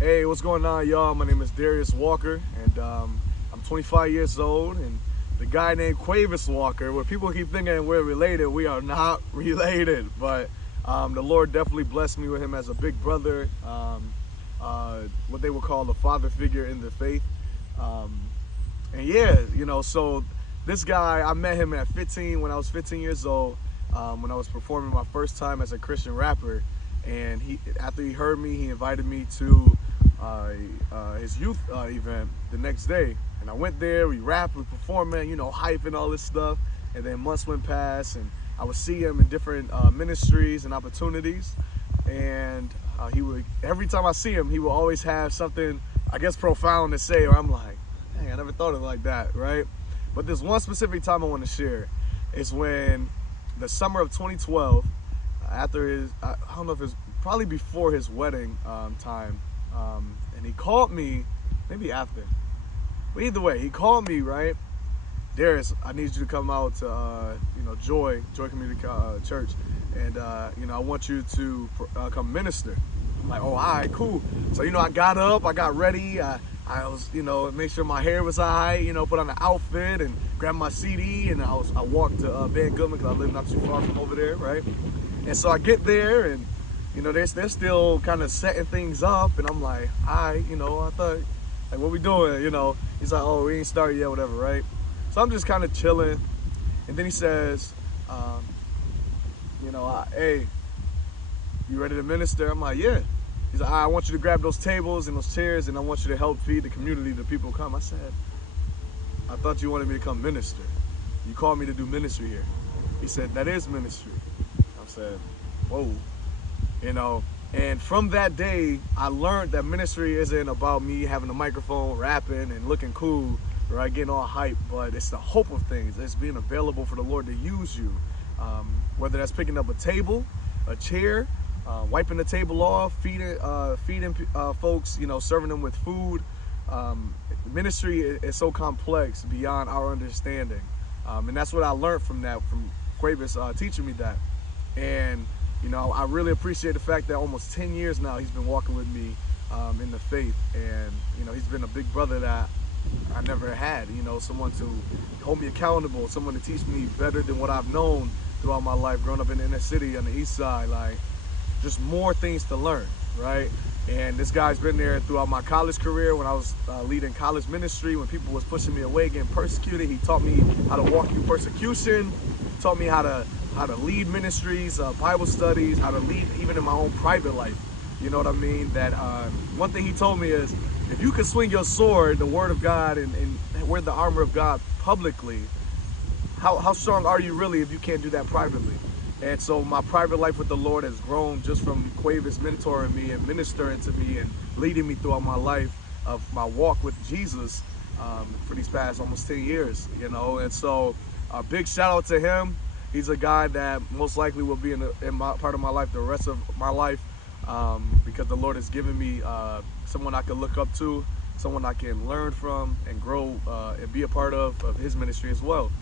Hey, what's going on, y'all? My name is Darius Walker, and I'm 25 years old. And the guy named Cuevas Walker, where people keep thinking we're related, we are not related. But the Lord definitely blessed me with him as a big brother, what they would call a father figure in the faith. Um, and yeah, so this guy, I met him at 15 when I was 15 years old, when I was performing my first time as a Christian rapper. And after he heard me, he invited me to his youth event the next day. And I went there, we rapped, we performed, hype and all this stuff. And then months went past, and I would see him in different ministries and opportunities. And every time I see him, he would always have something, I guess, profound to say, or I'm like, dang, I never thought of it like that, right? But there's one specific time I want to share. It's when the summer of 2012, after I don't know if it's probably before his wedding time, and he called me, maybe after, but either way, he called me, right? Darius, I need you to come out to, Joy Community Church, and, I want you to come minister. I'm like, oh, all right, cool. So, I got up, I got ready, I was, make sure my hair was all right, put on an outfit and grabbed my CD, and I walked to Van Goodman because I live not too far from over there, right? And so I get there, and they're still kind of setting things up, and I'm like, I thought, like, what we doing? He's like, oh, we ain't started yet, whatever, right? So I'm just kind of chilling, and then he says, hey, you ready to minister? I'm like, yeah. He's like, I want you to grab those tables and those chairs, and I want you to help feed the community, the people come. I said, I thought you wanted me to come minister. You called me to do ministry here. He said, that is ministry. I said, whoa, and from that day, I learned that ministry isn't about me having a microphone, rapping, and looking cool, right, getting all hype, but it's the hope of things. It's being available for the Lord to use you, whether that's picking up a table, a chair, wiping the table off, feeding folks, serving them with food. Ministry is so complex beyond our understanding, and that's what I learned from Cuevas teaching me that. And I really appreciate the fact that almost 10 years now he's been walking with me in the faith, and he's been a big brother that I never had, someone to hold me accountable, someone to teach me better than what I've known throughout my life, growing up in the inner city on the east side, like just more things to learn, right? And this guy's been there throughout my college career, when I was leading college ministry, when people was pushing me away, getting persecuted. He taught me how to walk through persecution, taught me how to lead ministries, Bible studies, how to lead even in my own private life. You know what I mean? That one thing he told me is, if you can swing your sword, the word of God, and wear the armor of God publicly, how strong are you really if you can't do that privately? And so my private life with the Lord has grown just from Cuevas mentoring me and ministering to me and leading me throughout my life of my walk with Jesus for these past almost 10 years, And so a big shout out to him. He's a guy that most likely will be in my part of my life the rest of my life, because the Lord has given me someone I can look up to, someone I can learn from and grow and be a part of his ministry as well.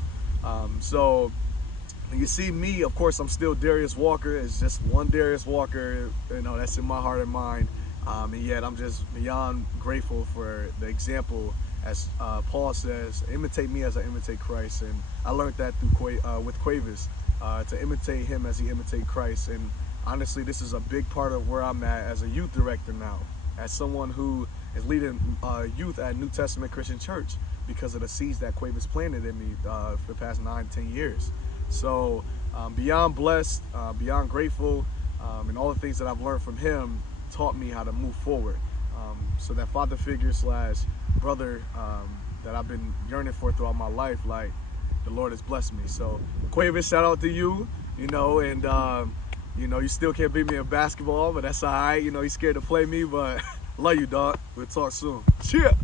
So when you see me, of course, I'm still Darius Walker. It's just one Darius Walker, that's in my heart and mind. And yet I'm just beyond grateful for the example, as Paul says, imitate me as I imitate Christ. And I learned that with Cuevas, to imitate him as he imitates Christ. And honestly, this is a big part of where I'm at as a youth director now, as someone who is leading youth at New Testament Christian Church, because of the seeds that Cuevas planted in me for the past 9-10 years. So beyond blessed, beyond grateful, and all the things that I've learned from him taught me how to move forward. So that father figure / brother that I've been yearning for throughout my life, like, the Lord has blessed me. So Cuevas, shout out to you, and you still can't beat me in basketball, but that's all right. He's scared to play me, but love you, dog. We'll talk soon. Cheer.